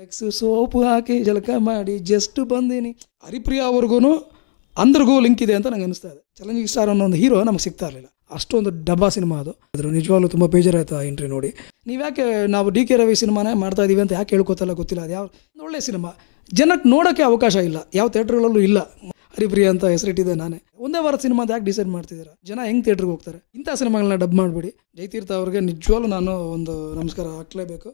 ಲೆಕ್ಸ್ soap ಹಾಕಿ ಜಲಕ ಮಾಡಿ just ಬಂದೀನಿ. ಹರಿಪ್ರಿಯಾ ಅವ್ರಿಗೂ ಅಂದ್ರಿಗೂ ಲಿಂಕ್ ಇದೆ ಅಂತ ನಂಗೆ ಅನಿಸ್ತಾ ಇದೆ. ಚಾಲೆಂಜಿಂಗ್ ಸ್ಟಾರ್ ಅನ್ನೋ ಒಂದು ಹೀರೋ ನಮಗೆ ಸಿಗ್ತಾ ಇರಲಿಲ್ಲ. ಅಷ್ಟೊಂದು ಡಬ್ಬಾ ಸಿನಿಮಾ ಅದು. ಅದ್ರ ನಿಜವಾಗ್ಲೂ ತುಂಬ ಬೇಜಾರಾಯಿತು ಆ ಎಂಟ್ರಿ ನೋಡಿ. ನೀವ್ಯಾಕೆ ನಾವು ಡಿ ಕೆ ರವಿ ಸಿನಿಮಾನೇ ಮಾಡ್ತಾ ಇದ್ದೀವಿ ಅಂತ ಯಾಕೆ ಹೇಳ್ಕೊತಲ್ಲ ಗೊತ್ತಿಲ್ಲ. ಅದು ಯಾವ ಒಳ್ಳೆ ಸಿನಿಮಾ ಜನಕ್ಕೆ ನೋಡೋಕ್ಕೆ ಅವಕಾಶ ಇಲ್ಲ, ಯಾವ ಥಿಯೇಟ್ರ್ಗಳಲ್ಲೂ ಇಲ್ಲ. ಹರಿಪ್ರಿಯಾ ಅಂತ ಹೆಸರಿಟ್ಟಿದೆ ನಾನೇ. ಒಂದೇ ವಾರದ ಸಿನಿಮಾ ಅಂತ ಯಾಕೆ ಡಿಸೈಡ್ ಮಾಡ್ತಿದ್ದೀರಾ? ಜನ ಹೆಂಗೆ ಥಿಯೇಟ್ರಿಗೆ ಹೋಗ್ತಾರೆ? ಇಂಥ ಸಿನಿಮಾಗಳನ್ನ ಡಬ್ ಮಾಡಿಬಿಡಿ. ಜಯತೀರ್ಥ ಅವ್ರಿಗೆ ನಿಜವಾಗ್ಲೂ ನಾನು ಒಂದು ನಮಸ್ಕಾರ ಹಾಕ್ಲೇಬೇಕು.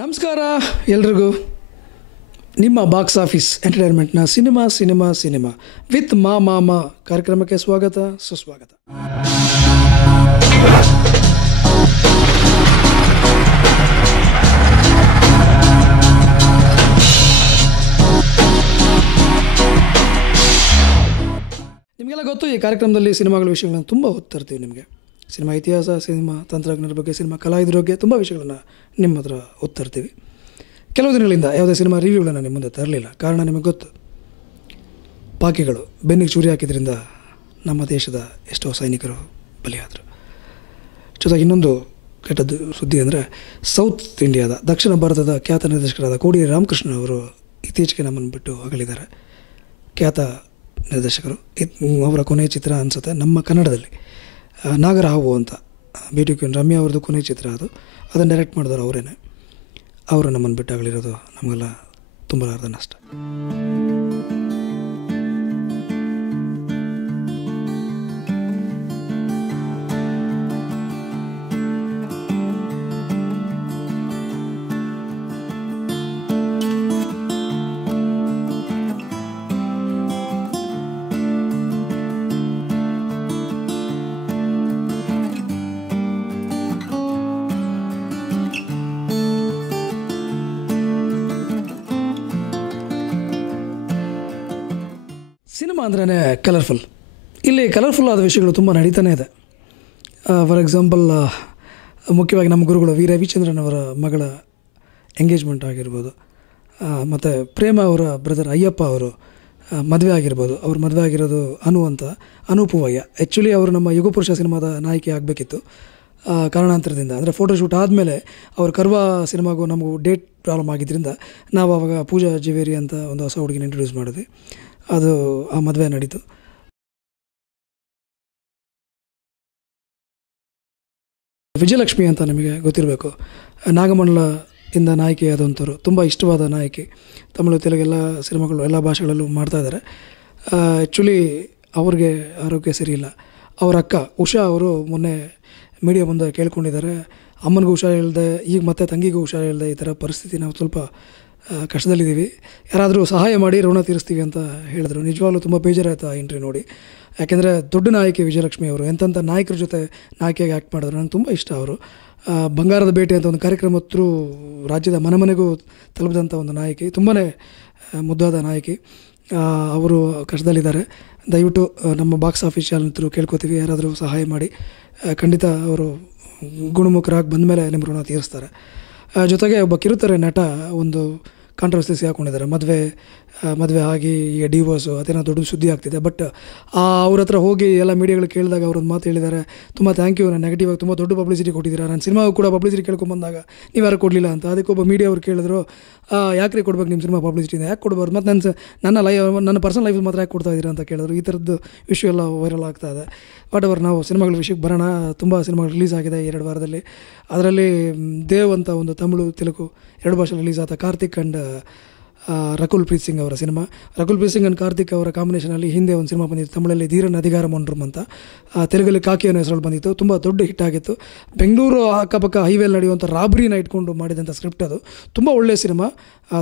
ನಮಸ್ಕಾರ ಎಲ್ರಿಗೂ. ನಿಮ್ಮ ಬಾಕ್ಸ್ ಆಫೀಸ್ ಎಂಟರ್ಟೈನ್ಮೆಂಟ್ನ ಸಿನಿಮಾ ಸಿನಿಮಾ ಸಿನಿಮಾ ವಿತ್ ಮಾ ಕಾರ್ಯಕ್ರಮಕ್ಕೆ ಸ್ವಾಗತ ಸುಸ್ವಾಗತ. ನಿಮಗೆಲ್ಲ ಗೊತ್ತು, ಈ ಕಾರ್ಯಕ್ರಮದಲ್ಲಿ ಸಿನಿಮಾಗಳ ವಿಷಯಗಳನ್ನು ತುಂಬ ಓದ್ತಿರ್ತೀವಿ. ನಿಮಗೆ ಸಿನಿಮಾ ಇತಿಹಾಸ, ಸಿನಿಮಾ ತಂತ್ರಜ್ಞರ ಬಗ್ಗೆ, ಸಿನಿಮಾ ಕಲಾವಿದರ ಬಗ್ಗೆ ತುಂಬ ವಿಷಯಗಳನ್ನು ನಿಮ್ಮ ಹತ್ರ ಓದ್ತಿರ್ತೀವಿ. ಕೆಲವು ದಿನಗಳಿಂದ ಯಾವುದೇ ಸಿನಿಮಾ ರಿವ್ಯೂಗಳನ್ನು ನಿಮ್ಮ ಮುಂದೆ ತರಲಿಲ್ಲ. ಕಾರಣ ನಿಮಗೆ ಗೊತ್ತು, ಪಾಕಿಗಳು ಬೆನ್ನಿಗೆ ಚೂರಿ ಹಾಕಿದ್ರಿಂದ ನಮ್ಮ ದೇಶದ ಎಷ್ಟೋ ಸೈನಿಕರು ಬಲಿಯಾದರು. ಜೊತೆಗೆ ಇನ್ನೊಂದು ಕೆಟ್ಟದ್ದು ಸುದ್ದಿ ಅಂದರೆ ಸೌತ್ ಇಂಡಿಯಾದ, ದಕ್ಷಿಣ ಭಾರತದ ಖ್ಯಾತ ನಿರ್ದೇಶಕರಾದ ಕೋಡಿ ರಾಮಕೃಷ್ಣ ಅವರು ಇತ್ತೀಚೆಗೆ ನಮ್ಮನ್ನು ಬಿಟ್ಟು ಅಗಲಿದ್ದಾರೆ. ಖ್ಯಾತ ನಿರ್ದೇಶಕರು. ಅವರ ಕೊನೆಯ ಚಿತ್ರ ಅನಿಸುತ್ತೆ ನಮ್ಮ ಕನ್ನಡದಲ್ಲಿ ನಾಗರಹಾವು ಅಂತ, ಬ್ಯೂಟಿ ಕ್ವೀನ್ ರಮ್ಯಾ ಅವ್ರದ್ದು ಕೊನೆಯ ಚಿತ್ರ ಅದು. ಅದನ್ನು ಡೈರೆಕ್ಟ್ ಮಾಡಿದವರು ಅವರೇನೆ. ಅವರು ನಮ್ಮನ್ನು ಬಿಟ್ಟಾಗಲಿರೋದು ನಮಗೆಲ್ಲ ತುಂಬಲಾರದ ನಷ್ಟ. ಸಿನಿಮಾ ಅಂದ್ರೇ ಕಲರ್ಫುಲ್. ಇಲ್ಲಿ ಕಲರ್ಫುಲ್ ಆದ ವಿಷಯಗಳು ತುಂಬ ನಡೀತಾನೆ ಇದೆ. ಫಾರ್ ಎಕ್ಸಾಂಪಲ್, ಮುಖ್ಯವಾಗಿ ನಮ್ಮ ಗುರುಗಳು ವಿ ರವಿಚಂದ್ರನ್ ಅವರ ಮಗಳ ಎಂಗೇಜ್ಮೆಂಟ್ ಆಗಿರ್ಬೋದು, ಮತ್ತು ಪ್ರೇಮ ಅವರ ಬ್ರದರ್ ಅಯ್ಯಪ್ಪ ಅವರು ಮದುವೆ ಆಗಿರ್ಬೋದು. ಅವ್ರ ಮದುವೆ ಆಗಿರೋದು ಅನೂಪೂವಯ್ಯ. ಆ್ಯಕ್ಚುಲಿ ಅವರು ನಮ್ಮ ಯುಗಪುರುಷ ಸಿನಿಮಾದ ನಾಯಕಿ ಆಗಬೇಕಿತ್ತು. ಕಾರಣಾಂತರದಿಂದ, ಅಂದರೆ ಫೋಟೋಶೂಟ್ ಆದಮೇಲೆ ಅವ್ರ ಕರ್ವಾ ಸಿನಿಮಾಗೂ ನಮಗೂ ಡೇಟ್ ಪ್ರಾಬ್ಲಮ್ ಆಗಿದ್ದರಿಂದ ನಾವು ಆವಾಗ ಪೂಜಾ ಜವೇರಿ ಅಂತ ಒಂದು ಹೊಸ ಹುಡುಗಿನ ಇಂಟ್ರೊಡ್ಯೂಸ್ ಮಾಡಿದ್ವಿ. ಅದು ಆ ಮದುವೆ ನಡೀತು. ವಿಜಯಲಕ್ಷ್ಮಿ ಅಂತ ನಿಮಗೆ ಗೊತ್ತಿರಬೇಕು, ನಾಗಮಂಡಲ ಇಂದ ನಾಯಕಿ ಆದಂಥವ್ರು, ತುಂಬ ಇಷ್ಟವಾದ ನಾಯಕಿ. ತಮಿಳು, ತೆಲುಗು ಎಲ್ಲ ಸಿನಿಮಾಗಳು ಎಲ್ಲ ಭಾಷೆಗಳಲ್ಲೂ ಮಾಡ್ತಾಯಿದ್ದಾರೆ. ಆ್ಯಕ್ಚುಲಿ ಅವ್ರಿಗೆ ಆರೋಗ್ಯ ಸರಿ ಇಲ್ಲ. ಅವ್ರ ಅಕ್ಕ ಉಷಾ ಅವರು ಮೊನ್ನೆ ಮೀಡಿಯಾ ಮುಂದೆ ಕೇಳ್ಕೊಂಡಿದ್ದಾರೆ, ಅಮ್ಮನಿಗೂ ಹುಷಾರಿಲ್ಲದೆ, ಈಗ ಮತ್ತೆ ತಂಗಿಗೂ ಹುಷಾರಿಲ್ಲದೆ, ಈ ಥರ ಪರಿಸ್ಥಿತಿ, ನಾವು ಸ್ವಲ್ಪ ಕಷ್ಟದಲ್ಲಿದ್ದೀವಿ, ಯಾರಾದರೂ ಸಹಾಯ ಮಾಡಿ ಋಣ ತೀರಿಸ್ತೀವಿ ಅಂತ ಹೇಳಿದ್ರು. ನಿಜವಾಗ್ಲೂ ತುಂಬ ಬೇಜಾರಾಯಿತು ಆ ಎಂಟ್ರಿ ನೋಡಿ. ಯಾಕೆಂದರೆ ದೊಡ್ಡ ನಾಯಕಿ ವಿಜಯಲಕ್ಷ್ಮಿ ಅವರು ಎಂತೆಂಥ ನಾಯಕರ ಜೊತೆ ನಾಯಕಿಯಾಗಿ ಆ್ಯಕ್ಟ್ ಮಾಡಿದ್ರು. ನನಗೆ ತುಂಬ ಇಷ್ಟ ಅವರು. ಬಂಗಾರದ ಬೇಟೆ ಅಂತ ಒಂದು ಕಾರ್ಯಕ್ರಮ ಥ್ರೂ ರಾಜ್ಯದ ಮನೆಗೂ ತಲುಪಿದಂಥ ಒಂದು ನಾಯಕಿ, ತುಂಬಾ ಮುದ್ದಾದ ನಾಯಕಿ. ಅವರು ಕಷ್ಟದಲ್ಲಿದ್ದಾರೆ. ದಯವಿಟ್ಟು ನಮ್ಮ ಬಾಕ್ಸ್ ಆಫೀಸ್ ಚಾನಲ್ ಥ್ರೂ ಕೇಳ್ಕೊತೀವಿ, ಯಾರಾದರೂ ಸಹಾಯ ಮಾಡಿ. ಖಂಡಿತ ಅವರು ಗುಣಮುಖರಾಗಿ ಬಂದಮೇಲೆ ನಿಮ್ಮ ಋಣ ತೀರಿಸ್ತಾರೆ. ಜೊತೆಗೆ ಒಬ್ಬ ಕಿರುತೆರೆ ನಟ ಒಂದು ಕಾಂಟ್ರವರ್ಸಿ ಹಾಕ್ಕೊಂಡಿದ್ದಾರೆ. ಮದುವೆ ಆಗಿ ಈಗ ಡಿವೋರ್ಸು ಅದೇನೋ ದೊಡ್ಡ ಸುದ್ದಿ ಆಗ್ತಿದೆ. ಬಟ್ ಅವ್ರ ಹತ್ರ ಹೋಗಿ ಎಲ್ಲ ಮೀಡಿಯಾಗಳು ಕೇಳಿದಾಗ ಅವರೊಂದು ಮಾತು ಹೇಳಿದ್ದಾರೆ, ತುಂಬ ಥ್ಯಾಂಕ್ ಯು, ನಾನು ನೆಗೆಟಿವ್ ಆಗಿ ತುಂಬ ದೊಡ್ಡ ಪಬ್ಲಿಸಿಟಿ ಕೊಟ್ಟಿದ್ದೀರಾ, ನನ್ನ ಸಿನಿಮಾಗೂ ಕೂಡ ಪಬ್ಲಿಸಿಟಿ ಕೇಳ್ಕೊಂಬಂದಾಗ ನೀವು ಯಾರು ಕೊಡಲಿಲ್ಲ ಅಂತ. ಅದಕ್ಕೆ ಒಬ್ಬ ಮೀಡಿಯಾ ಅವ್ರು ಕೇಳಿದ್ರು, ಯಾಕೆ ಕೊಡ್ಬೇಕು ನಿಮ್ಮ ಸಿನಿಮಾ ಪಬ್ಲಿಸಿಟಿನ, ಯಾಕೆ ಕೊಡ್ಬಾರ್ದು, ಮತ್ತು ನನ್ನ ಪರ್ಸನಲ್ ಲೈಫ್ ಮಾತ್ರ ಯಾಕೆ ಕೊಡ್ತಾ ಇದ್ದೀರಾ ಅಂತ ಕೇಳಿದ್ರು. ಈ ಥರದ್ದು ವಿಷಯ ಎಲ್ಲ ವೈರಲ್ ಆಗ್ತಾ ಇದೆ. ಬಟ್ ನಾವು ಸಿನಿಮಾಗಳ ವಿಷಯಕ್ಕೆ ಬರೋಣ. ತುಂಬ ಸಿನಿಮಾಗಳು ರಿಲೀಸ್ ಆಗಿದೆ 2 ವಾರದಲ್ಲಿ. ಅದರಲ್ಲಿ ದೇವ್ ಅಂತ ಒಂದು ತಮಿಳು, ತೆಲುಗು 2 ಭಾಷೆ ರಿಲೀಸ್ ಆದ ಕಾರ್ತಿಕ್ ಆ್ಯಂಡ್ ರಕುಲ್ ಪ್ರೀತ್ ಸಿಂಗ್ ಅವರ ಸಿನಿಮಾ. ರಕುಲ್ ಪ್ರೀತ್ ಸಿಂಗ್ ಆ್ಯಂಡ್ ಕಾರ್ತಿಕ್ ಅವರ ಕಾಂಬಿನೇಷನಲ್ಲಿ ಹಿಂದೆ ಒಂದು ಸಿನಿಮಾ ಬಂದಿತ್ತು ತಮಿಳಲ್ಲಿ, ಧೀರನ್ ಅಧಿಗಾರಂ ಒನ್rum ಅಂತ. ತೆಲುಗಲ್ಲಿ ಕಾಕಿ ಅನ್ನೋ ಹೆಸರಲ್ಲಿ ಬಂದಿತ್ತು. ತುಂಬ ದೊಡ್ಡ ಹಿಟ್ ಆಗಿತ್ತು. ಬೆಂಗಳೂರು ಅಕ್ಕಪಕ್ಕ ಹೈವೇಲಿ ನಡೆಯುವಂಥ ರಾಬ್ರಿನ ಇಟ್ಕೊಂಡು ಮಾಡಿದಂಥ ಸ್ಕ್ರಿಪ್ಟ್ ಅದು. ತುಂಬ ಒಳ್ಳೆಯ ಸಿನಿಮಾ,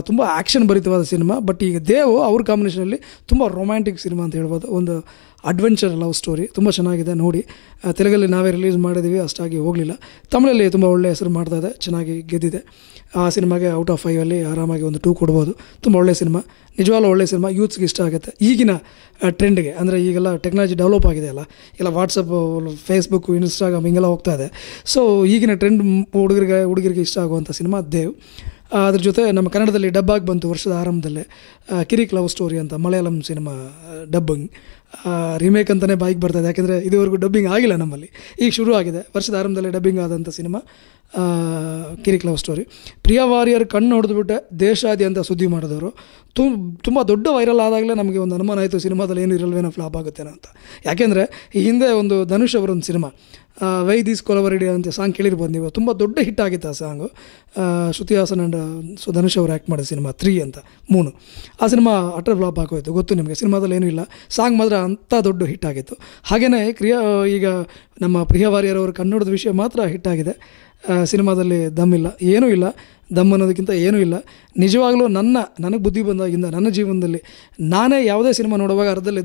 ತುಂಬ ಆ್ಯಕ್ಷನ್ ಭರಿತವಾದ ಸಿನಿಮಾ. ಬಟ್ ಈಗ ದೇವ್ ಅವ್ರ ಕಾಂಬಿನೇಷನಲ್ಲಿ ತುಂಬ ರೊಮ್ಯಾಂಟಿಕ್ ಸಿನಿಮಾ ಅಂತ ಹೇಳ್ಬೋದು. ಒಂದು ಅಡ್ವೆಂಚರ್ ಲವ್ ಸ್ಟೋರಿ, ತುಂಬ ಚೆನ್ನಾಗಿದೆ, ನೋಡಿ. ತೆಲುಗಲ್ಲಿ ನಾವೇ ರಿಲೀಸ್ ಮಾಡಿದ್ದೀವಿ, ಅಷ್ಟಾಗಿ ಹೋಗಲಿಲ್ಲ. ತಮಿಳಲ್ಲಿ ತುಂಬ ಒಳ್ಳೆಯ ಹೆಸರು ಮಾಡ್ತಾಯಿದೆ, ಚೆನ್ನಾಗಿ ಗೆದ್ದಿದೆ. ಆ ಸಿನಿಮಾಗೆ ಔಟ್ ಆಫ್ 5 ಆರಾಮಾಗಿ ಒಂದು 2 ಕೊಡ್ಬೋದು. ತುಂಬ ಒಳ್ಳೆಯ ಸಿನಿಮಾ, ನಿಜವಾಗ್ಲೂ ಒಳ್ಳೆಯ ಸಿನಿಮಾ. ಯೂತ್ಸ್ಗೆ ಇಷ್ಟ ಆಗುತ್ತೆ. ಈಗಿನ ಟ್ರೆಂಡ್ಗೆ, ಅಂದರೆ ಈಗೆಲ್ಲ ಟೆಕ್ನಾಲಜಿ ಡೆವಲಪ್ ಆಗಿದೆ ಅಲ್ಲ, ಎಲ್ಲ ವಾಟ್ಸಪ್, ಫೇಸ್ಬುಕ್ಕು, ಇನ್ಸ್ಟಾಗ್ರಾಮ್ ಹಿಂಗೆಲ್ಲ ಹೋಗ್ತಾ ಇದೆ. ಸೊ ಈಗಿನ ಟ್ರೆಂಡ್ ಹುಡುಗರಿಗೆ ಇಷ್ಟ ಆಗುವಂಥ ಸಿನಿಮಾ ದೇವ್. ಅದ್ರ ಜೊತೆ ನಮ್ಮ ಕನ್ನಡದಲ್ಲಿ ಡಬ್ಬಾಗಿ ಬಂತು ವರ್ಷದ ಆರಂಭದಲ್ಲೇ ಕಿರಿಕ್ ಲವ್ ಸ್ಟೋರಿ ಅಂತ, ಮಲಯಾಳಂ ಸಿನಿಮಾ ಡಬ್ಬಿಂಗ್. ರೀಮೇಕ್ ಅಂತಲೇ ಬಾಯಿಗೆ ಬರ್ತದೆ, ಯಾಕೆಂದರೆ ಇದುವರೆಗೂ ಡಬ್ಬಿಂಗ್ ಆಗಿಲ್ಲ ನಮ್ಮಲ್ಲಿ. ಈಗ ಶುರು ಆಗಿದೆ, ವರ್ಷದ ಆರಂಭದಲ್ಲೇ ಡಬ್ಬಿಂಗ್ ಆದಂಥ ಸಿನಿಮಾ ಕಿರಿಕ್ ಲವ್ ಸ್ಟೋರಿ. ಪ್ರಿಯಾ ವಾರಿಯರ್ ಕಣ್ಣು ಹೊಡೆದುಬಿಟ್ಟೆ ದೇಶಾದ್ಯಂತ ಸುದ್ದಿ ಮಾಡಿದವರು. ತುಂಬ ದೊಡ್ಡ ವೈರಲ್ ಆದಾಗಲೇ ನಮಗೆ ಒಂದು ಅನುಮಾನ ಆಯಿತು ಸಿನಿಮಾದಲ್ಲಿ ಏನು ಇರಲ್ವೇನೋ, ಫ್ಲಾಪ್ ಆಗುತ್ತೇನೋ ಅಂತ. ಯಾಕೆಂದರೆ ಈ ಹಿಂದೆ ಒಂದು ಧನುಷ್ ಅವರೊಂದು ಸಿನಿಮಾ ವೈ ದೀಸ್ ಕೊಲವರಿಡಿ ಅಂತ ಸಾಂಗ್ ಕೇಳಿರ್ಬೋದು ನೀವು, ತುಂಬ ದೊಡ್ಡ ಹಿಟ್ ಆಗಿತ್ತು ಆ ಸಾಂಗು. ಶ್ರುತಿ ಹಾಸನ್ ಆ್ಯಂಡ್ ಧನುಷ್ ಅವರು ಆ್ಯಕ್ಟ್ ಮಾಡಿದ ಸಿನಿಮಾ 3 ಅಂತ 3. ಆ ಸಿನಿಮಾ ಅಟರ್ ಫ್ಲಾಪ್ ಆಗೋಯ್ತು, ಗೊತ್ತು ನಿಮಗೆ. ಸಿನಿಮಾದಲ್ಲಿ ಏನೂ ಇಲ್ಲ, ಸಾಂಗ್ ಮಾತ್ರ ಅಂಥ ದೊಡ್ಡ ಹಿಟ್ ಆಗಿತ್ತು. ಹಾಗೆಯೇ ಈಗ ನಮ್ಮ ಪ್ರಿಯಾ ವಾರಿಯರ್ ಅವರು ಕನ್ನಡದ ವಿಷಯ ಮಾತ್ರ ಹಿಟ್ ಆಗಿದೆ. ಸಿನಿಮಾದಲ್ಲಿ ದಮ್ ಇಲ್ಲ, ಏನೂ ಇಲ್ಲ. ದಮ್ ಅನ್ನೋದಕ್ಕಿಂತ ಏನೂ ಇಲ್ಲ. ನಿಜವಾಗಲೂ ನನಗೆ ಬುದ್ಧಿ ಬಂದಾಗಿಂದ ನನ್ನ ಜೀವನದಲ್ಲಿ ನಾನೇ ಯಾವುದೇ ಸಿನಿಮಾ ನೋಡುವಾಗ ಅರ್ಧದಲ್ಲಿ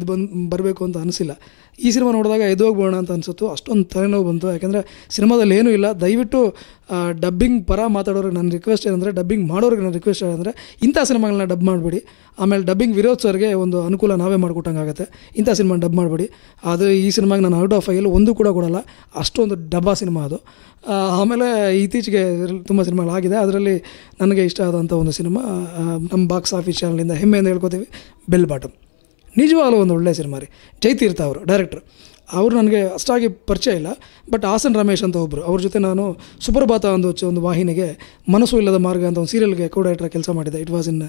ಬರಬೇಕು ಅಂತ ಅನಿಸಿಲ್ಲ. ಈ ಸಿನಿಮಾ ನೋಡಿದಾಗ ಎದ್ದೋಗ್ಬೋಣ ಅಂತ ಅನಿಸುತ್ತು, ಅಷ್ಟೊಂದು ತಲೆನೋವು ಬಂತು. ಯಾಕೆಂದರೆ ಸಿನಿಮಾದಲ್ಲಿ ಏನೂ ಇಲ್ಲ. ದಯವಿಟ್ಟು ಡಬ್ಬಿಂಗ್ ಪರ ಮಾತಾಡೋರಿಗೆ ನನ್ನ ರಿಕ್ವೆಸ್ಟ್ ಏನಂದರೆ, ಡಬ್ಬಿಂಗ್ ಮಾಡೋರಿಗೆ ನನ್ನ ರಿಕ್ವೆಸ್ಟ್ ಏನಂದರೆ, ಇಂಥ ಸಿನಿಮಾಗಳನ್ನ ಡಬ್ ಮಾಡಬೇಡಿ. ಆಮೇಲೆ ಡಬ್ಬಿಂಗ್ ವಿರೋಧಿಸೋರಿಗೆ ಒಂದು ಅನುಕೂಲ ನಾವೇ ಮಾಡಿಕೊಟ್ಟಂಗೆ ಆಗುತ್ತೆ. ಇಂಥ ಸಿನಿಮಾ ಡಬ್ ಮಾಡಬೇಡಿ. ಅದು ಈ ಸಿನಿಮಾಗೆ ನಾನು ಔಟ್ ಆಫ್ 5 ಒಂದು ಕೂಡ ಕೊಡೋಲ್ಲ, ಅಷ್ಟೊಂದು ಡಬ್ಬಾ ಸಿನಿಮಾ ಅದು. ಆಮೇಲೆ ಇತ್ತೀಚೆಗೆ ತುಂಬ ಸಿನಿಮಾಗಳಾಗಿದೆ, ಅದರಲ್ಲಿ ನನಗೆ ಇಷ್ಟ ಆದಂಥ ಒಂದು ಸಿನಿಮಾ ನಮ್ಮ ಬಾಕ್ಸ್ ಆಫೀಸ್ ಚಾನಲಿಂದ ಹೆಮ್ಮೆಯಿಂದ ಹೇಳ್ಕೊತೀವಿ, ಬೆಲ್ ಬಾಟಮ್. ನಿಜವಾಗಲೂ ಒಂದು ಒಳ್ಳೆಯ ಸಿನಿಮಾ ರೀ. ಜೈತೀರ್ಥ ಅವರು ಡೈರೆಕ್ಟ್ರು. ಅವರು ನನಗೆ ಅಷ್ಟಾಗಿ ಪರಿಚಯ ಇಲ್ಲ, ಬಟ್ ಹಾಸನ್ ರಮೇಶ್ ಅಂತ ಒಬ್ಬರು, ಅವ್ರ ಜೊತೆ ನಾನು ಸುಪ್ರಭಾತ ಒಂದು ವಾಹಿನಿಗೆ ಮನಸ್ಸು ಇಲ್ಲದ ಮಾರ್ಗ ಅಂತ ಒಂದು ಸೀರಿಯಲ್ಗೆ ಕೋ ಡೈರೆಕ್ಟರ್ ಕೆಲಸ ಮಾಡಿದ್ದೆ. ಇಟ್ ವಾಸ್ ಇನ್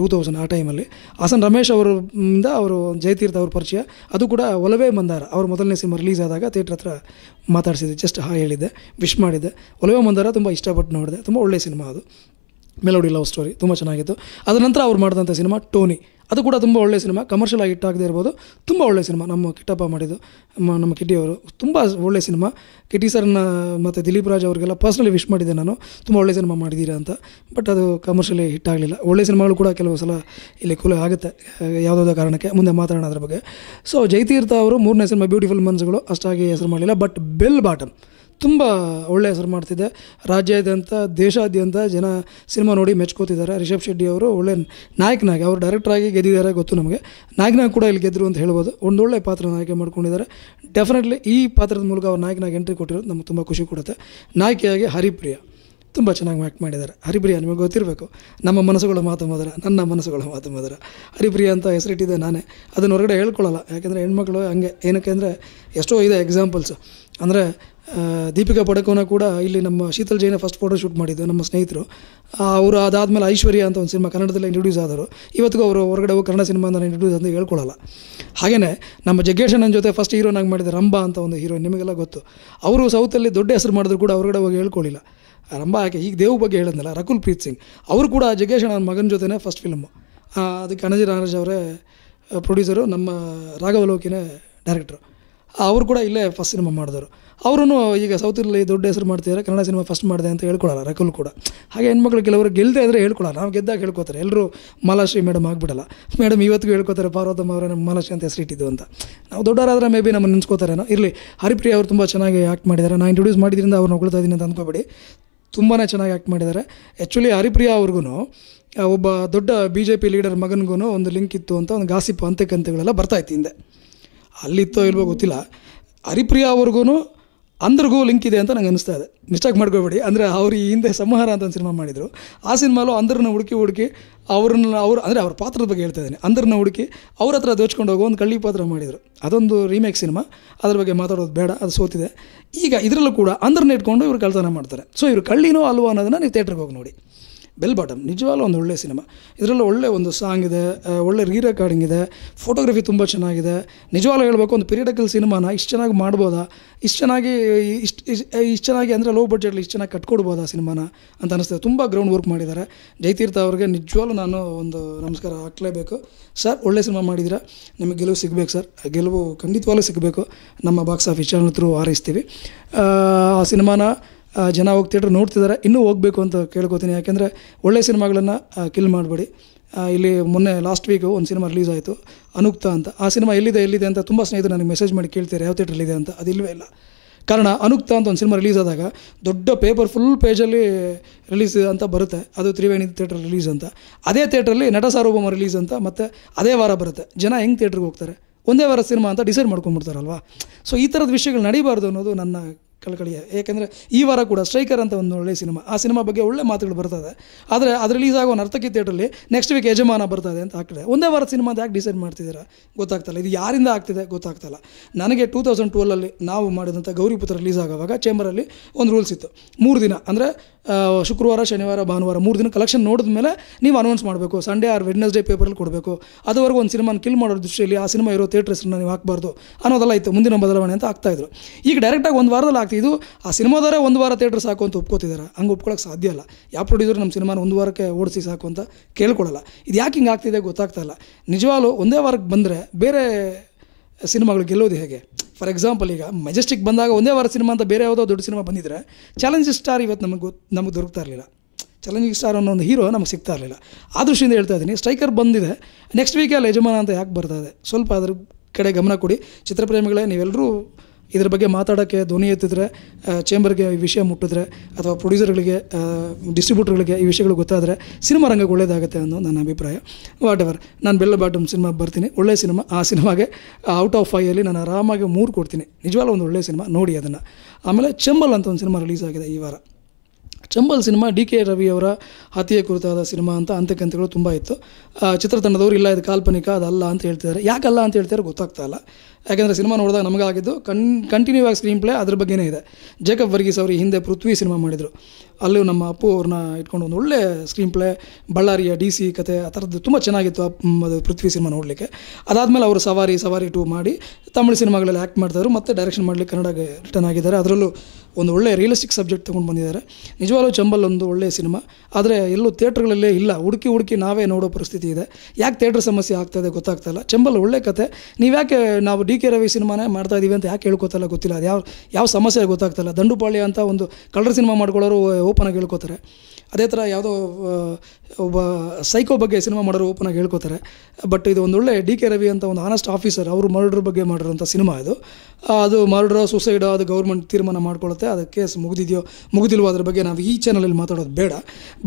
2000 ಆ ಟೈಮಲ್ಲಿ. ಹಾಸನ್ ರಮೇಶ್ ಅವರಿಂದ ಅವರು ಜಯತೀರ್ಥ ಅವ್ರ ಪರಿಚಯ. ಅದು ಕೂಡ ಒಲವೇ ಮಂದಾರ ಅವ್ರ ಮೊದಲನೇ ಸಿನಿಮಾ ರಿಲೀಸ್ ಆದಾಗ ಥಿಯೇಟ್ರ್ ಹತ್ರ ಮಾತಾಡಿಸಿದ್ದೆ, ಜಸ್ಟ್ ಹೇಳಿದ್ದೆ, ವಿಶ್ ಮಾಡಿದ್ದೆ. ಒಲವೇ ಮಂದಾರ ತುಂಬ ಇಷ್ಟಪಟ್ಟು ನೋಡಿದೆ, ತುಂಬ ಒಳ್ಳೆಯ ಸಿನಿಮಾ ಅದು. ಮೆಲೋಡಿ ಲವ್ ಸ್ಟೋರಿ ತುಂಬ ಚೆನ್ನಾಗಿತ್ತು. ಅದರ ನಂತರ ಅವ್ರು ಮಾಡಿದಂಥ ಸಿನಿಮಾ ಟೋನಿ, ಅದು ಕೂಡ ತುಂಬ ಒಳ್ಳೆಯ ಸಿನಿಮಾ. ಕಮರ್ಷಿಯಲ್ ಆಗಿ ಹಿಟ್ಟಾಗದೇ ಇರ್ಬೋದು, ತುಂಬ ಒಳ್ಳೆಯ ಸಿನಿಮಾ. ನಮ್ಮ ಕಿಟ್ಟಪ್ಪ ಮಾಡಿದ್ದು, ನಮ್ಮ ಕಿಟ್ಟಿ ಅವರು, ತುಂಬ ಒಳ್ಳೆಯ ಸಿನಿಮಾ. ಕಿಟ್ಟಿ ಸರ್ನ ಮತ್ತು ದಿಲೀಪ್ ರಾಜ್ ಅವರಿಗೆಲ್ಲ ಪರ್ಸ್ನಲಿ ವಿಶ್ ಮಾಡಿದ್ದೆ ನಾನು, ತುಂಬ ಒಳ್ಳೆಯ ಸಿನಿಮಾ ಮಾಡಿದ್ದೀರಾ ಅಂತ. ಬಟ್ ಅದು ಕಮರ್ಷಿಯಲಿ ಹಿಟ್ಟಾಗಲಿಲ್ಲ. ಒಳ್ಳೆಯ ಸಿನಿಮಾಗಳು ಕೂಡ ಕೆಲವು ಸಲ ಇಲ್ಲಿ ಕೂಲೆ ಆಗುತ್ತೆ ಯಾವುದಾದ ಕಾರಣಕ್ಕೆ, ಮುಂದೆ ಮಾತಾಡೋಣ ಅದ್ರ ಬಗ್ಗೆ. ಸೊ ಜಯತೀರ್ಥ ಅವರು 3ನೇ ಸಿನಿಮಾ ಬ್ಯೂಟಿಫುಲ್ ಮನ್ಸ್ಗಳು ಅಷ್ಟಾಗಿ ಹೆಸರು ಮಾಡಲಿಲ್ಲ, ಬಟ್ ಬೆಲ್ ಬಾಟಮ್ ತುಂಬ ಒಳ್ಳೆಯ ಹೆಸರು ಮಾಡ್ತಿದ್ದೆ. ರಾಜ್ಯಾದ್ಯಂತ ದೇಶಾದ್ಯಂತ ಜನ ಸಿನಿಮಾ ನೋಡಿ ಮೆಚ್ಕೋತಿದ್ದಾರೆ. ರಿಷಬ್ ಶೆಟ್ಟಿ ಅವರು ಒಳ್ಳೆ ನಾಯಕನಾಗಿ, ಅವರು ಡೈರೆಕ್ಟ್ರಾಗಿ ಗೆದ್ದಿದ್ದಾರೆ, ಗೊತ್ತು ನಮಗೆ. ನಾಯಕನಾಗಿ ಕೂಡ ಇಲ್ಲಿ ಗೆದ್ದರು ಅಂತ ಹೇಳ್ಬೋದು. ಒಂದೊಳ್ಳೆ ಪಾತ್ರ ಆಯ್ಕೆ ಮಾಡ್ಕೊಂಡಿದ್ದಾರೆ. ಡೆಫಿನೆಟ್ಲಿ ಈ ಪಾತ್ರದ ಮೂಲಕ ಅವ್ರು ನಾಯಕನಾಗಿ ಎಂಟ್ರಿ ಕೊಟ್ಟಿರೋದು ನಮಗೆ ತುಂಬ ಖುಷಿ ಕೊಡುತ್ತೆ. ನಾಯಕಿಯಾಗಿ ಹರಿಪ್ರಿಯಾ ತುಂಬ ಚೆನ್ನಾಗಿ ಆ್ಯಕ್ಟ್ ಮಾಡಿದ್ದಾರೆ. ಹರಿಪ್ರಿಯಾ ನಿಮಗೆ ಗೊತ್ತಿರಬೇಕು, ನಮ್ಮ ಮನಸ್ಸುಗಳ ಮಾತು ಮಧುರ, ನನ್ನ ಮನಸ್ಸುಗಳ ಮಾತು ಮಧುರ. ಹರಿಪ್ರಿಯಾ ಅಂತ ಹೆಸರಿಟ್ಟಿದ್ದೆ ನಾನೇ, ಅದನ್ನು ಹೊರಗಡೆ ಹೇಳ್ಕೊಳ್ಳಲ್ಲ. ಯಾಕೆಂದರೆ ಹೆಣ್ಮಕ್ಳು ಹಂಗೆ, ಏನಕ್ಕೆ ಅಂದರೆ ಎಷ್ಟೋ ಇದೆ ಎಕ್ಸಾಂಪಲ್ಸ್. ಅಂದರೆ ದೀಪಿಕಾ ಪಡುಕೋನ ಕೂಡ ಇಲ್ಲಿ ನಮ್ಮ ಶೀತಲ್ ಜೈನ ಫಸ್ಟ್ ಫೋಟೋ ಶೂಟ್ ಮಾಡಿದ್ದು ನಮ್ಮ ಸ್ನೇಹಿತರು. ಅವರು ಅದಾದಮೇಲೆ ಐಶ್ವರ್ಯ ಅಂತ ಒಂದು ಸಿನಿಮಾ ಕನ್ನಡದಲ್ಲಿ ಇಂಟ್ರೊಡ್ಯೂಸ್ ಆದರು. ಇವತ್ತಿಗೂ ಅವರು ಹೊರಗಡೆ ಹೋಗಿ ಕನ್ನಡ ಸಿನಿಮಾ ಅಂತ ಇಂಟ್ರೊಡ್ಯೂಸ್ ಅಂತ ಹೇಳ್ಕೊಳ್ಳಲ್ಲ. ಹಾಗೆಯೇ ನಮ್ಮ ಜಗ್ಗೇಶಣ್ಣನ ಜೊತೆ ಫಸ್ಟ್ ಹೀರೋನಾಗಿ ಮಾಡಿದ ರಂಭಾ ಅಂತ ಒಂದು ಹೀರೋಯಿನ್, ನಿಮಗೆಲ್ಲ ಗೊತ್ತು. ಅವರು ಸೌತಲ್ಲಿ ದೊಡ್ಡ ಹೆಸರು ಮಾಡಿದ್ರು ಕೂಡ ಹೊರಗಡೆ ಹೋಗಿ ಹೇಳ್ಕೊಳ್ಳಿಲ್ಲ. ರಂಭಾ ಯಾಕೆ, ಈಗ ದೇವ್ ಬಗ್ಗೆ ಹೇಳಿದ್ನಲ್ಲ, ರಕುಲ್ ಪ್ರೀತ್ ಸಿಂಗ್, ಅವರು ಕೂಡ ಜಗ್ಗೇಶಣ್ಣನ ಮಗನ ಜೊತೆನೇ ಫಸ್ಟ್ ಫಿಲ್ಮು. ಅದಕ್ಕೆ ಅನಜಿ ನಾಗರಾಜ್ ಅವರೇ ಪ್ರೊಡ್ಯೂಸರು, ನಮ್ಮ ರಾಘವಲೋಕಿನೇ ಡೈರೆಕ್ಟ್ರು. ಅವರು ಕೂಡ ಇಲ್ಲೇ ಫಸ್ಟ್ ಸಿನಿಮಾ ಮಾಡಿದವರು. ಅವರು ಈಗ ಸೌತಲ್ಲಿ ದೊಡ್ಡ ಹೆಸರು ಮಾಡ್ತಿದ್ದಾರೆ, ಕನ್ನಡ ಸಿನಿಮಾ ಫಸ್ಟ್ ಮಾಡಿದೆ ಅಂತ ಹೇಳ್ಕೊಳ್ಳಲ್ಲ ರಕುಲ್ ಕೂಡ. ಹಾಗೆ ಹೆಣ್ಮಕ್ಳು ಕೆಲವರು ಗೆಲ್ಲದೆ ಇದ್ದರೆ ಹೇಳ್ಕೊಳ್ಳಲ್ಲ, ನಾವು ಗೆದ್ದಾಗ ಹೇಳ್ಕೊತಾರೆ. ಎಲ್ಲರೂ ಮಾಲಾಶ್ರೀ ಮೇಡಮ್ ಆಗಿಬಿಡಲ್ಲ. ಮೇಡಮ್ ಇವತ್ತಿಗೂ ಹೇಳ್ಕೊತಾರೆ, ಪಾರ್ವತಮ್ಮ ಅವರೇ ನಮ್ಮ ಮಾಲಾಶ್ರೀ ಅಂತ ಹೆಸರಿಟ್ಟಿದ್ದು ಅಂತ. ನಾವು ದೊಡ್ಡವರಾದ್ರೆ ಮೇ ಬಿ ನಮ್ಮನ್ನು ನೆನೆಸ್ಕೋತಾರೇನೋ. ಇರಲಿ, ಹರಿಪ್ರಿಯಾ ಅವರು ತುಂಬ ಚೆನ್ನಾಗಿ ಆ್ಯಕ್ಟ್ ಮಾಡಿದ್ದಾರೆ. ನಾನು ಇಂಟ್ರೊಡ್ಯೂಸ್ ಮಾಡಿದ್ರಿಂದ ಅವ್ರನ್ನ ಹೊಗಳ್ತಾ ಇದ್ದೀನಿ ಅಂತ ಅಂದ್ಕೋಬೇಡಿ, ತುಂಬಾ ಚೆನ್ನಾಗಿ ಆ್ಯಕ್ಟ್ ಮಾಡಿದ್ದಾರೆ. ಆ್ಯಕ್ಚುಲಿ ಹರಿಪ್ರಿಯಾ ಅವ್ರಿಗೂ ಒಬ್ಬ ದೊಡ್ಡ BJP ಲೀಡರ್ ಮಗನಿಗೂ ಒಂದು ಲಿಂಕ್ ಇತ್ತು ಅಂತ ಒಂದು ಗಾಸಿಪ್ ಅಂತೆಗಳೆಲ್ಲ ಬರ್ತಾಯಿತ್ತು ಹಿಂದೆ. ಅಲ್ಲಿತ್ತೋ ಇಲ್ವೋ ಗೊತ್ತಿಲ್ಲ. ಹರಿಪ್ರಿಯಾ ಅವ್ರಿಗೂ ಅಂದ್ರಿಗೂ ಲಿಂಕ್ ಇದೆ ಅಂತ ನಂಗೆ ಅನಿಸ್ತಾ ಇದೆ. ಮಿಸ್ಟೇಕ್ ಮಾಡ್ಕೋಬೇಡಿ. ಅಂದರೆ ಅವ್ರು ಈ ಹಿಂದೆ ಸಂಹಾರ ಅಂತ ಒಂದು ಸಿನಿಮಾ ಮಾಡಿದರು. ಆ ಸಿನಿಮಾಲು ಅಂದ್ರನ್ನ ಹುಡುಕಿ ಅಂದರೆ ಅವ್ರ ಪಾತ್ರದ ಬಗ್ಗೆ ಹೇಳ್ತಾ ಇದ್ದೀನಿ. ಅಂದ್ರನ್ನ ಹುಡುಕಿ ಅವ್ರ ಹತ್ರ ದೋಚ್ಕೊಂಡು ಹೋಗೋ ಒಂದು ಕಳ್ಳಿ ಪಾತ್ರ ಮಾಡಿದರು. ಅದೊಂದು ರೀಮೇಕ್ ಸಿನಿಮಾ, ಅದ್ರ ಬಗ್ಗೆ ಮಾತಾಡೋದು ಬೇಡ, ಅದು ಸೋತಿದೆ. ಈಗ ಇದರಲ್ಲೂ ಕೂಡ ಅಂದ್ರನ್ನ ಇಟ್ಕೊಂಡು ಇವರು ಕಳ್ತನ ಮಾಡ್ತಾರೆ. ಸೊ ಇವರು ಕಳ್ಳಿನೋ ಅಲ್ವೋ ಅನ್ನೋದನ್ನು ನೀವು ಥಿಯೇಟ್ರಿಗೆ ಹೋಗಿ ನೋಡಿ. ಬೆಲ್ ಬಾಟಮ್ ನಿಜವಾಗ್ಲೂ ಒಂದು ಒಳ್ಳೆಯ ಸಿನಿಮಾ. ಇದರಲ್ಲೂ ಒಳ್ಳೆ ಒಂದು ಸಾಂಗ್ ಇದೆ, ಒಳ್ಳೆ ರೆಕಾರ್ಡಿಂಗ್ ಇದೆ, ಫೋಟೋಗ್ರಫಿ ತುಂಬ ಚೆನ್ನಾಗಿದೆ. ನಿಜವಾಗ್ಲೂ ಹೇಳಬೇಕು, ಒಂದು ಪೀರಿಯಡಿಕಲ್ ಸಿನಿಮಾನ ಇಷ್ಟು ಚೆನ್ನಾಗಿ ಮಾಡ್ಬೋದಾ, ಇಷ್ಟು ಚೆನ್ನಾಗಿ ಅಂದರೆ ಲೋ ಬಡ್ಜೆಟ್ಲಿ ಇಷ್ಟು ಚೆನ್ನಾಗಿ ಕಟ್ಕೊಡ್ಬೋದಾ ಸಿನಿಮಾನ ಅಂತ ಅನಿಸ್ತದೆ. ತುಂಬ ಗ್ರೌಂಡ್ ವರ್ಕ್ ಮಾಡಿದ್ದಾರೆ. ಜಯತೀರ್ಥ ಅವ್ರಿಗೆ ನಿಜವಾಗ್ಲೂ ನಾನು ಒಂದು ನಮಸ್ಕಾರ ಹಾಕಲೇಬೇಕು. ಸರ್, ಒಳ್ಳೆ ಸಿನಿಮಾ ಮಾಡಿದ್ದೀರಾ, ನಿಮಗೆ ಗೆಲುವು ಸಿಗಬೇಕು ಸರ್. ಗೆಲುವು ಖಂಡಿತವಾಗ್ಲೂ ಸಿಗಬೇಕು. ನಮ್ಮ ಬಾಕ್ಸ್ ಆಫೀಸ್ ಚಾನಲ್ ಥ್ರೂ ಹಾರೈಸ್ತೀವಿ. ಆ ಸಿನಿಮಾನ ಜನ ಹೋಗಿ ಥಿಯೇಟ್ರ್ ನೋಡ್ತಿದ್ದಾರೆ, ಇನ್ನೂ ಹೋಗಬೇಕು ಅಂತ ಕೇಳ್ಕೊತೀನಿ. ಯಾಕೆಂದರೆ ಒಳ್ಳೆಯ ಸಿನಿಮಾಗಳನ್ನು ಕಿಲ್ ಮಾಡಬೇಡಿ. ಇಲ್ಲಿ ಮೊನ್ನೆ ಲಾಸ್ಟ್ ವೀಕು ಒಂದು ಸಿನಿಮಾ ರಿಲೀಸ್ ಆಯಿತು, ಅನುಕ್ತ ಅಂತ. ಆ ಸಿನಿಮಾ ಎಲ್ಲಿದೆ ಅಂತ ತುಂಬ ಸ್ನೇಹಿತರು ನನಗೆ ಮೆಸೇಜ್ ಮಾಡಿ ಕೇಳ್ತಾರೆ, ಯಾವ ಥಿಯೇಟ್ರಲ್ಲಿದೆ ಅಂತ. ಅದು ಇಲ್ಲವೇ ಇಲ್ಲ. ಕಾರಣ ಅನುಕ್ತ ಅಂತ ಒಂದು ಸಿನಿಮಾ ರಿಲೀಸ್ ಆದಾಗ ದೊಡ್ಡ ಪೇಪರ್ ಫುಲ್ ಪೇಜಲ್ಲಿ ರಿಲೀಸ್ ಅಂತ ಬರುತ್ತೆ, ಅದು ತ್ರಿವೇಣಿ ಥಿಯೇಟ್ರ್ ರಿಲೀಸ್ ಅಂತ. ಅದೇ ಥಿಯೇಟ್ರಲ್ಲಿ ನಟ ಸಾರ್ವಭೌಮ ರಿಲೀಸ್ ಅಂತ ಮತ್ತು ಅದೇ ವಾರ ಬರುತ್ತೆ. ಜನ ಹೆಂಗೆ ಥಿಯೇಟ್ರಿಗೆ ಹೋಗ್ತಾರೆ? ಒಂದೇ ವಾರ ಸಿನಿಮಾ ಅಂತ ಡಿಸೈಡ್ ಮಾಡ್ಕೊಂಡ್ಬಿಡ್ತಾರಲ್ವ. ಸೊ ಈ ಥರದ ವಿಷಯಗಳು ನಡೀಬಾರ್ದು ಅನ್ನೋದು ನನ್ನ ಕಳಕಳಿಯ. ಏಕೆಂದರೆ ಈ ವಾರ ಕೂಡ ಸ್ಟ್ರೈಕರ್ ಅಂತ ಒಂದು ಒಳ್ಳೆಯ ಸಿನಿಮಾ, ಆ ಸಿನಿಮಾ ಬಗ್ಗೆ ಒಳ್ಳೆ ಮಾತುಗಳು ಬರ್ತದೆ. ಆದರೆ ಅದು ರಿಲೀಸ್ ಆಗೋ ನರ್ತಕಿ ಥಿಯೇಟ್ರಲ್ಲಿ ನೆಕ್ಸ್ಟ್ ವೀಕ್ ಯಜಮಾನ ಬರ್ತದೆ ಅಂತ ಆಗ್ತದೆ. ಒಂದೇ ವಾರದ ಸಿನಿಮಾ ಅಂತ ಯಾಕೆ ಡಿಸೈಡ್ ಮಾಡ್ತಿದ್ದೀರಾ ಗೊತ್ತಾಗ್ತಾಯಿಲ್ಲ. ಇದು ಯಾರಿಂದ ಆಗ್ತಿದೆ ಗೊತ್ತಾಗ್ತಾಯಿಲ್ಲ. ನನಗೆ 2012 ನಾವು ಮಾಡಿದಂಥ ಗೌರಿಪುತ್ರ ರಿಲೀಸ್ ಆಗೋವಾಗ ಚೇಂಬರಲ್ಲಿ ಒಂದು ರೂಲ್ಸ್ ಇತ್ತು, 3 ದಿನ ಅಂದರೆ ಶುಕ್ರವಾರ, ಶನಿವಾರ, ಭಾನುವಾರ 3 ದಿನ ಕಲೆಕ್ಷನ್ ನೋಡಿದ ಮೇಲೆ ನೀವು ಅನೌನ್ಸ್ ಮಾಡಬೇಕು. ಸಂಡೇ ಆರ್ ವೆಡ್ನೆಸ್ಡೇ ಪೇಪರಲ್ಲಿ ಕೊಡಬೇಕು. ಅದುವರೆಗೂ ಒಂದು ಸಿನಿಮಾನ ಕಿಲ್ ಮಾಡೋ ದೃಷ್ಟಿಯಲ್ಲಿ ಆ ಸಿನಿಮಾ ಇರೋ ಥಿಯೇಟರ್ ಹೆಸರನ್ನ ನೀವು ಹಾಕಬಾರ್ದು ಅನ್ನೋದೆಲ್ಲ ಇತ್ತು. ಮುಂದಿನ ಬದಲಾವಣೆ ಅಂತ ಆಗ್ತಾಯಿದ್ರು. ಈಗ ಡೈರೆಕ್ಟಾಗಿ ಒಂದು ವಾರದಲ್ಲಿ ಆಗ್ತಿದ್ದು, ಆ ಸಿನಿಮಾದವರೇ 1 ವಾರ ಥಿಯೇಟರ್ ಸಾಕು ಅಂತ ಒಪ್ಕೋತಿದ್ದಾರೆ. ಹಂಗೆ ಒಪ್ಕೊಳ್ಳೋಕೆ ಸಾಧ್ಯ ಇಲ್ಲ. ಯಾವ ಪ್ರೊಡ್ಯೂಸರ್ ನಮ್ಮ ಸಿನಿಮಾನ 1 ವಾರಕ್ಕೆ ಓಡಿಸಿ ಸಾಕು ಅಂತ ಕೇಳ್ಕೊಳ್ಳಲ್ಲ. ಇದು ಯಾಕೆ ಹಿಂಗೆ ಆಗ್ತಿದೆ ಗೊತ್ತಾಗ್ತಾಯಿಲ್ಲ. ನಿಜವಾಗ್ಲೂ ಒಂದೇ ವಾರಕ್ಕೆ ಬಂದರೆ ಬೇರೆ ಸಿನಿಮಾಗಳು ಗೆಲ್ಲೋದು ಹೇಗೆ? ಫಾರ್ ಎಕ್ಸಾಂಪಲ್, ಈಗ ಮೆಜೆಸ್ಟಿಕ್ ಬಂದಾಗ ಒಂದೇ ವಾರ ಸಿನಿಮಾ ಅಂತ ಬೇರೆ ಯಾವುದೋ ದೊಡ್ಡ ಸಿನಿಮಾ ಬಂದಿದ್ದರೆ ಚಾಲೆಂಜಿಂಗ್ ಸ್ಟಾರ್ ಇವತ್ತು ನಮಗೆ ದೊರಕ್ತಾ ಇರಲಿಲ್ಲ. ಚಾಲೆಂಜಿಂಗ್ ಸ್ಟಾರ್ ಅನ್ನೋ ಒಂದು ಹೀರೋ ನಮಗೆ ಸಿಗ್ತಾ ಇರಲಿಲ್ಲ. ಆ ದೃಷ್ಟಿಯಿಂದ ಹೇಳ್ತಾ ಇದ್ದೀನಿ. ಸ್ಟ್ರೈಕರ್ ಬಂದಿದೆ, ನೆಕ್ಸ್ಟ್ ವೀಕಲ್ಲಿ ಯಜಮಾನ ಅಂತ ಯಾಕೆ ಬರ್ತಾ ಇದೆ? ಸ್ವಲ್ಪ ಅದ್ರ ಕಡೆ ಗಮನ ಕೊಡಿ. ಚಿತ್ರಪ್ರೇಮಿಗಳೇ, ನೀವೆಲ್ಲರೂ ಇದ್ರ ಬಗ್ಗೆ ಮಾತಾಡೋಕ್ಕೆ ಧ್ವನಿ ಎತ್ತಿದ್ರೆ, ಚೇಂಬರ್ಗೆ ಈ ವಿಷಯ ಮುಟ್ಟಿದ್ರೆ, ಅಥವಾ ಪ್ರೊಡ್ಯೂಸರ್ಗಳಿಗೆ, ಡಿಸ್ಟ್ರಿಬ್ಯೂಟರ್ಗಳಿಗೆ ಈ ವಿಷಯಗಳು ಗೊತ್ತಾದರೆ ಸಿನಿಮಾ ರಂಗಕ್ಕೆ ಒಳ್ಳೆಯದಾಗುತ್ತೆ ಅನ್ನೋ ನನ್ನ ಅಭಿಪ್ರಾಯ. ವಾಟ್ ಎವರ್, ನಾನು ಬೆಲ್ಲ ಬಾಟಮ್ ಸಿನಿಮಾ ಬರ್ತೀನಿ, ಒಳ್ಳೆಯ ಸಿನಿಮಾ. ಆ ಸಿನಿಮಾಗೆ ಔಟ್ ಆಫ್ 5 ನಾನು ಆರಾಮಾಗಿ 3 ಕೊಡ್ತೀನಿ. ನಿಜವಾಗ್ಲೂ ಒಂದು ಒಳ್ಳೆಯ ಸಿನಿಮಾ, ನೋಡಿ ಅದನ್ನು. ಆಮೇಲೆ ಚಂಬಲ್ ಅಂತ ಒಂದು ಸಿನಿಮಾ ರಿಲೀಸ್ ಆಗಿದೆ ಈ ವಾರ. ಚಂಬಲ್ ಸಿನಿಮಾ DK ರವಿ ಅವರ ಹತ್ಯೆ ಕುರಿತಾದ ಸಿನಿಮಾ ಅಂತ ಅಂತೆಕಂತೆಗಳು ತುಂಬ ಇತ್ತು. ಚಿತ್ರತಂಡದವರು ಇಲ್ಲ ಇದು ಕಾಲ್ಪನಿಕ, ಅದಲ್ಲ ಅಂತ ಹೇಳ್ತಿದ್ದಾರೆ. ಯಾಕಲ್ಲ ಅಂತ ಹೇಳ್ತಾರೆ ಗೊತ್ತಾಗ್ತಾ ಇಲ್ಲ. ಯಾಕೆಂದರೆ ಸಿನಿಮಾ ನೋಡಿದಾಗ ನಮಗಾಗಿದ್ದು ಕಂಟಿನ್ಯೂ ಆಗಿ ಸ್ಕ್ರೀನ್ ಪ್ಲೇ ಅದ್ರ ಬಗ್ಗೆನೇ ಇದೆ. ಜೇಕಬ್ ವರ್ಗೀಸ್ ಅವರು ಹಿಂದೆ ಪೃಥ್ವಿ ಸಿನಿಮಾ ಮಾಡಿದರು. ಅಲ್ಲೂ ನಮ್ಮ ಅಪ್ಪು ಅವ್ರನ್ನ ಇಟ್ಕೊಂಡು ಒಂದು ಒಳ್ಳೆ ಸ್ಕ್ರೀನ್ ಪ್ಲೇ, ಬಳ್ಳಾರಿಯ DC ಕತೆ, ಆ ಥರದ್ದು ತುಂಬ ಚೆನ್ನಾಗಿತ್ತು ಅದು ಪೃಥ್ವಿ ಸಿನಿಮಾ ನೋಡಲಿಕ್ಕೆ. ಅದಾದಮೇಲೆ ಅವರು ಸವಾರಿ 2 ಮಾಡಿ ತಮಿಳು ಸಿನಿಮಾಗಳಲ್ಲಿ ಆ್ಯಕ್ಟ್ ಮಾಡ್ತಾಯಿದ್ರು. ಮತ್ತು ಡೈರೆಕ್ಷನ್ ಮಾಡಲಿಕ್ಕೆ ಕನ್ನಡಕ್ಕೆ ರಿಟರ್ನ್ ಆಗಿದ್ದಾರೆ. ಅದರಲ್ಲೂ ಒಂದು ಒಳ್ಳೆ ರಿಯಲಿಸ್ಟಿಕ್ ಸಬ್ಜೆಕ್ಟ್ ತೊಗೊಂಡು ಬಂದಿದ್ದಾರೆ. ನಿಜವಾಗ್ಲೂ ಚಂಬಲ್ ಒಂದು ಒಳ್ಳೆಯ ಸಿನಿಮಾ. ಆದರೆ ಎಲ್ಲೂ ಥಿಯೇಟ್ರ್ಗಳಲ್ಲೇ ಇಲ್ಲ. ಹುಡುಕಿ ನಾವೇ ನೋಡೋ ಪರಿಸ್ಥಿತಿ ಇದೆ. ಯಾಕೆ ಥಿಯೇಟ್ರ್ ಸಮಸ್ಯೆ ಆಗ್ತಾಯಿದೆ ಗೊತ್ತಾಗ್ತಾಯಿಲ್ಲ. ಚಂಬಲ್ ಒಳ್ಳೆ ಕತೆ. ನೀವ್ಯಾಕೆ ನಾವು DK ರವಿ ಸಿನಿಮಾನೇ ಮಾಡ್ತಾಯಿದ್ದೀವಿ ಅಂತ ಯಾಕೆ ಹೇಳ್ಕೊತಲ್ಲ ಗೊತ್ತಿಲ್ಲ. ಅದು ಯಾವ ಸಮಸ್ಯೆ ಗೊತ್ತಾಗ್ತಾಯಿಲ್ಲ. ದಂಡುಪಾಳ್ಯ ಅಂತ ಒಂದು ಕಳ್ಳರ ಸಿನಿಮಾ ಮಾಡ್ಕೊಳ್ಳೋರು ಓಪನಾಗಿ ಹೇಳ್ಕೊತಾರೆ. ಅದೇ ಥರ ಯಾವುದೋ ಒಬ್ಬ ಸೈಕೋ ಬಗ್ಗೆ ಸಿನಿಮಾ ಮಾಡೋರು ಓಪನಾಗಿ ಹೇಳ್ಕೊತಾರೆ. ಬಟ್ ಇದು ಒಂದೊಳ್ಳೆ DK ರವಿ ಅಂತ ಒಂದು ಆನೆಸ್ಟ್ ಆಫೀಸರ್, ಅವರು ಮರ್ಡರ್ ಬಗ್ಗೆ ಮಾಡಿರೋಂಥ ಸಿನಿಮಾ ಇದು. ಅದು ಮರ್ಡರೋ ಸುಸೈಡೋ ಅದು ಗೌರ್ಮೆಂಟ್ ತೀರ್ಮಾನ ಮಾಡ್ಕೊಳ್ಳುತ್ತೆ. ಅದು ಕೇಸ್ ಮುಗಿದಿಲ್ವೋ ಅದ್ರ ಬಗ್ಗೆ ನಾವು ಈ ಚಾನಲಲ್ಲಿ ಮಾತಾಡೋದು ಬೇಡ.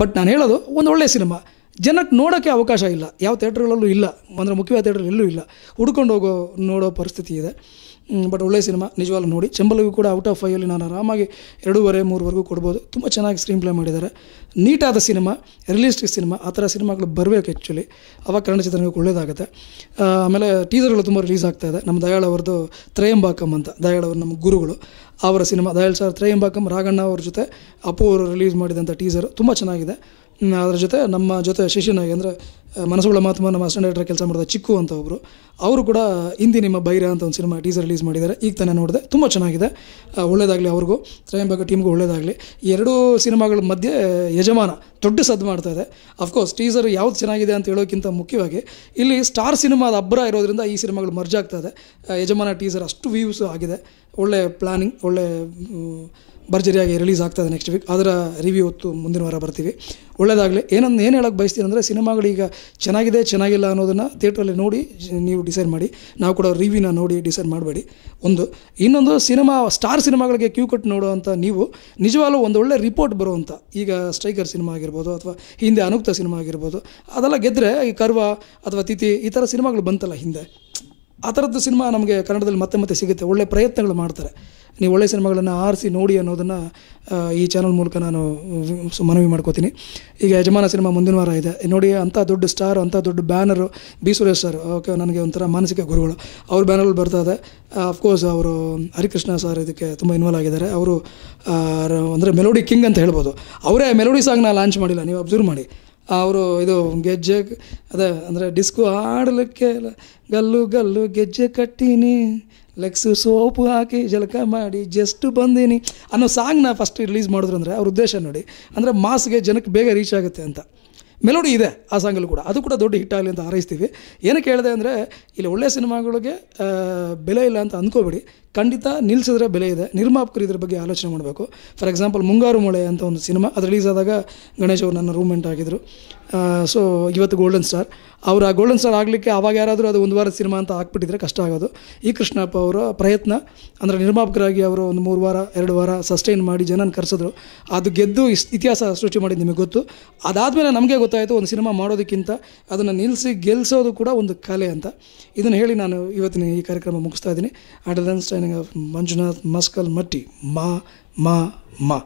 ಬಟ್ ನಾನು ಹೇಳೋದು ಒಂದು ಒಳ್ಳೆಯ ಸಿನಿಮಾ. ಜನಕ್ಕೆ ನೋಡೋಕ್ಕೆ ಅವಕಾಶ ಇಲ್ಲ, ಯಾವ ಥಿಯೇಟ್ರ್ಗಳಲ್ಲೂ ಇಲ್ಲ, ಅಂದರೆ ಮುಖ್ಯವಾದ ಥಿಯೇಟ್ರಲ್ಲಿ ಎಲ್ಲೂ ಇಲ್ಲ. ಹುಡ್ಕೊಂಡು ನೋಡೋ ಪರಿಸ್ಥಿತಿ ಇದೆ. ಬಟ್ ಒಳ್ಳೆಯ ಸಿನಿಮಾ, ನಿಜವಾಗ್ಲೂ ನೋಡಿ. ಚಂಬಲ್ಗೂ ಕೂಡ ಔಟ್ ಆಫ್ 5 ನಾನು ಆರಾಮಾಗಿ 2.5-3 ಕೊಡ್ಬೋದು. ತುಂಬ ಚೆನ್ನಾಗಿ ಸ್ಕ್ರೀನ್ ಪ್ಲೇ ಮಾಡಿದ್ದಾರೆ. ನೀಟಾದ ಸಿನಿಮಾ, ರಿಯಲಿಸ್ಟಿಕ್ ಸಿನಿಮಾ. ಆ ಥರ ಸಿನಿಮಾಗಳು ಬರಬೇಕು ಆ್ಯಕ್ಚುಲಿ, ಅವಾಗ ಕನ್ನಡ ಚಿತ್ರರಂಗಕ್ಕೆ ಒಳ್ಳೆಯದಾಗುತ್ತೆ. ಆಮೇಲೆ ಟೀಸರ್ಗಳು ತುಂಬ ರಿಲೀಸ್ ಆಗ್ತಾಯಿದೆ. ನಮ್ಮ ದಯಾಳ್ ಅವ್ರದ್ದು ತ್ರಯಂಬಾಕಂ ಅಂತ, ದಯಾಳ್ ಅವರು ನಮ್ಮ ಗುರುಗಳು, ಅವರ ಸಿನಿಮಾ ದಯಾಳ್ ಸರ್ ತ್ರಯಂಬಾಕಂ. ರಾಘಣ್ಣ ಅವ್ರ ಜೊತೆ ಅಪ್ಪು ಅವರು ರಿಲೀಸ್ ಮಾಡಿದಂಥ ಟೀಸರು ತುಂಬ ಚೆನ್ನಾಗಿದೆ. ಅದರ ಜೊತೆ ನಮ್ಮ ಜೊತೆ ಶಿಷ್ಯನಾಗಿ, ಅಂದರೆ ಮನಸ್ಸುಗಳ ಮಾತು ನಮ್ಮ ಅಸಿಸ್ಟೆಂಟ್ ಡೈರೆಕ್ಟರ್ ಕೆಲಸ ಮಾಡಿದ ಚಿಕ್ಕು ಅಂತ ಒಬ್ಬರು, ಅವರು ಕೂಡ ಹಿಂದಿ ನಿಮ್ಮ ಬೈರ ಅಂತ ಒಂದು ಸಿನಿಮಾ ಟೀಸರ್ ರಿಲೀಸ್ ಮಾಡಿದ್ದಾರೆ. ಈಗ ತಾನೇ ನೋಡಿದೆ, ತುಂಬ ಚೆನ್ನಾಗಿದೆ. ಒಳ್ಳೆಯದಾಗಲಿ ಅವ್ರಿಗೂ, ತ್ರಯಂಬಕ ಟೀಮ್ಗೂ ಒಳ್ಳೆಯದಾಗಲಿ. ಈ 2 ಸಿನಿಮಾಗಳ ಮಧ್ಯೆ ಯಜಮಾನ ದೊಡ್ಡ ಸದ್ದು ಮಾಡ್ತಾಯಿದೆ. ಅಫ್ಕೋರ್ಸ್ ಟೀಸರ್ ಯಾವ್ದು ಚೆನ್ನಾಗಿದೆ ಅಂತ ಹೇಳೋಕ್ಕಿಂತ ಮುಖ್ಯವಾಗಿ ಇಲ್ಲಿ ಸ್ಟಾರ್ ಸಿನಿಮಾದ ಅಬ್ಬರ ಇರೋದ್ರಿಂದ ಈ ಸಿನಿಮಾಗಳು ಮರ್ಜ್ ಆಗ್ತಾಯಿದೆ. ಯಜಮಾನ ಟೀಸರ್ ಅಷ್ಟು ವ್ಯೂಸ್ ಆಗಿದೆ. ಒಳ್ಳೆ ಪ್ಲಾನಿಂಗ್, ಒಳ್ಳೆ ಭರ್ಜರಿಯಾಗಿ ರಿಲೀಸ್ ಆಗ್ತದೆ ನೆಕ್ಸ್ಟ್ ವೀಕ್. ಅದರ ರಿವ್ಯೂ ಹೊತ್ತು ಮುಂದಿನ ವಾರ ಬರ್ತೀವಿ. ಒಳ್ಳೆಯದಾಗಲಿ. ಏನು ಹೇಳೋಕ್ಕೆ ಬಯಸ್ತೀನಿ ಅಂದರೆ, ಸಿನಿಮಾಗಳೀಗ ಚೆನ್ನಾಗಿದೆ ಚೆನ್ನಾಗಿಲ್ಲ ಅನ್ನೋದನ್ನು ಥಿಯೇಟ್ರಲ್ಲಿ ನೋಡಿ ನೀವು ಡಿಸೈಡ್ ಮಾಡಿ. ನಾವು ಕೂಡ ರಿವ್ಯೂನ ನೋಡಿ ಡಿಸೈಡ್ ಮಾಡಬೇಡಿ. ಇನ್ನೊಂದು ಸ್ಟಾರ್ ಸಿನಿಮಾಗಳಿಗೆ ಕ್ಯೂ ಕಟ್ ನೋಡುವಂಥ ನೀವು ನಿಜವಾಗ್ಲೂ ಒಂದು ಒಳ್ಳೆ ರಿಪೋರ್ಟ್ ಬರುವಂಥ, ಈಗ ಸ್ಟ್ರೈಕರ್ ಸಿನಿಮಾ ಆಗಿರ್ಬೋದು, ಅಥವಾ ಹಿಂದೆ ಅನುಕ್ತ ಸಿನಿಮಾ ಆಗಿರ್ಬೋದು, ಅದೆಲ್ಲ ಗೆದ್ದರೆ ಈ ಕರ್ವ ಅಥವಾ ತಿಥಿ ಈ ಥರ ಸಿನಿಮಾಗಳು ಬಂತಲ್ಲ ಹಿಂದೆ, ಆ ಥರದ್ದು ಸಿನಿಮಾ ನಮಗೆ ಕನ್ನಡದಲ್ಲಿ ಮತ್ತೆ ಸಿಗುತ್ತೆ. ಒಳ್ಳೆ ಪ್ರಯತ್ನಗಳು ಮಾಡ್ತಾರೆ. ನೀವು ಒಳ್ಳೆಯ ಸಿನಿಮಾಗಳನ್ನು ಆರಿಸಿ ನೋಡಿ ಅನ್ನೋದನ್ನು ಈ ಚಾನಲ್ ಮೂಲಕ ನಾನು ಮನವಿ ಮಾಡ್ಕೋತೀನಿ. ಈಗ ಯಜಮಾನ ಸಿನಿಮಾ ಮುಂದಿನ ವಾರ ಇದೆ ನೋಡಿ. ಅಂಥ ದೊಡ್ಡ ಸ್ಟಾರ್, ಅಂಥ ದೊಡ್ಡ banner B Suresh sir, okay, ನನಗೆ ಒಂಥರ ಮಾನಸಿಕ ಗುರುಗಳು. ಅವ್ರ ಬ್ಯಾನರಲ್ಲಿ ಬರ್ತದೆ. ಅಫ್ಕೋರ್ಸ್ ಅವರು ಹರಿಕೃಷ್ಣ ಸರ್ ಇದಕ್ಕೆ ತುಂಬ ಇನ್ವಾಲ್ವ್ ಆಗಿದ್ದಾರೆ. ಅವರು ಅಂದರೆ ಮೆಲೋಡಿ ಕಿಂಗ್ ಅಂತ ಹೇಳ್ಬೋದು. ಅವರೇ ಮೆಲೋಡಿ ಸಾಂಗ್ನ ಲಾಂಚ್ ಮಾಡಿಲ್ಲ, ನೀವು ಅಬ್ಸರ್ವ್ ಮಾಡಿ. ಅವರು ಇದು ಗೆಜ್ಜೆ, ಅದೇ ಅಂದರೆ ಡಿಸ್ಕೋ ಆಡಲಿಕ್ಕೆ ಗಲ್ಲು ಗೆಜ್ಜೆ ಕಟ್ಟೀನಿ, ಲೆಗ್ಸು ಸೋಪು ಹಾಕಿ ಜಳಕ ಮಾಡಿ ಜಸ್ಟ್ ಬಂದೀನಿ ಅನ್ನೋ ಸಾಂಗ್ನ ಫಸ್ಟ್ ರಿಲೀಸ್ ಮಾಡಿದ್ರು. ಅಂದರೆ ಅವ್ರ ಉದ್ದೇಶ ನೋಡಿ, ಅಂದರೆ ಮಾಸ್ಗೆ ಜನಕ್ಕೆ ಬೇಗ ರೀಚ್ ಆಗುತ್ತೆ ಅಂತ. ಮೆಲೋಡಿ ಇದೆ ಆ ಸಾಂಗಲ್ಲೂ ಕೂಡ, ಅದು ಕೂಡ ದೊಡ್ಡ ಹಿಟ್ ಆಗಲಿ ಅಂತ ಹಾರೈಸ್ತೀವಿ. ಏನಕ್ಕೆ ಹೇಳಿದೆ ಅಂದರೆ, ಇಲ್ಲಿ ಒಳ್ಳೆಯ ಸಿನಿಮಾಗಳಿಗೆ ಬೆಲೆ ಇಲ್ಲ ಅಂತ ಅಂದ್ಕೋಬೇಡಿ. ಖಂಡಿತ ನಿಲ್ಲಿಸಿದ್ರೆ ಬೆಲೆ ಇದೆ. ನಿರ್ಮಾಪಕರು ಇದ್ರ ಬಗ್ಗೆ ಆಲೋಚನೆ ಮಾಡಬೇಕು. ಫಾರ್ ಎಕ್ಸಾಂಪಲ್ ಮುಂಗಾರು ಮಳೆ ಅಂತ ಒಂದು ಸಿನಿಮಾ, ಅದು ರಿಲೀಸ್ ಆದಾಗ ಗಣೇಶ್ ಅವರು ನನ್ನ ರೂಮ್ಮೆಂಟ್ ಆಗಿದ್ದರು. ಸೊ ಇವತ್ತು ಗೋಲ್ಡನ್ ಸ್ಟಾರ್. ಅವರು ಆ ಗೋಲ್ಡನ್ ಸ್ಟಾರ್ ಆಗಲಿಕ್ಕೆ ಅವಾಗ ಯಾರಾದರೂ ಅದು 1 ವಾರದ ಸಿನಿಮಾ ಅಂತ ಹಾಕ್ಬಿಟ್ಟಿದ್ರೆ ಕಷ್ಟ ಆಗೋದು. ಈ ಕೃಷ್ಣಪ್ಪ ಅವರ ಪ್ರಯತ್ನ, ಅಂದರೆ ನಿರ್ಮಾಪಕರಾಗಿ ಅವರು ಒಂದು 3 ವಾರ 2 ವಾರ ಸಸ್ಟೈನ್ ಮಾಡಿ ಜನನ ಕರೆಸಿದ್ರು. ಅದು ಗೆದ್ದು ಇತಿಹಾಸ ಸೃಷ್ಟಿ ಮಾಡಿದ್ದು ನಿಮಗೆ ಗೊತ್ತು. ಅದಾದಮೇಲೆ ನಮಗೆ ಗೊತ್ತಾಯಿತು, ಒಂದು ಸಿನಿಮಾ ಮಾಡೋದಕ್ಕಿಂತ ಅದನ್ನು ನಿಲ್ಲಿಸಿ ಗೆಲ್ಲಿಸೋದು ಕೂಡ ಒಂದು ಕಲೆ ಅಂತ. ಇದನ್ನು ಹೇಳಿ ನಾನು ಇವತ್ತಿನ ಈ ಕಾರ್ಯಕ್ರಮ ಮುಗಿಸ್ತಾ ಇದ್ದೀನಿ. signing off. Manjunath Maskal Matti. Ma, ma, ma.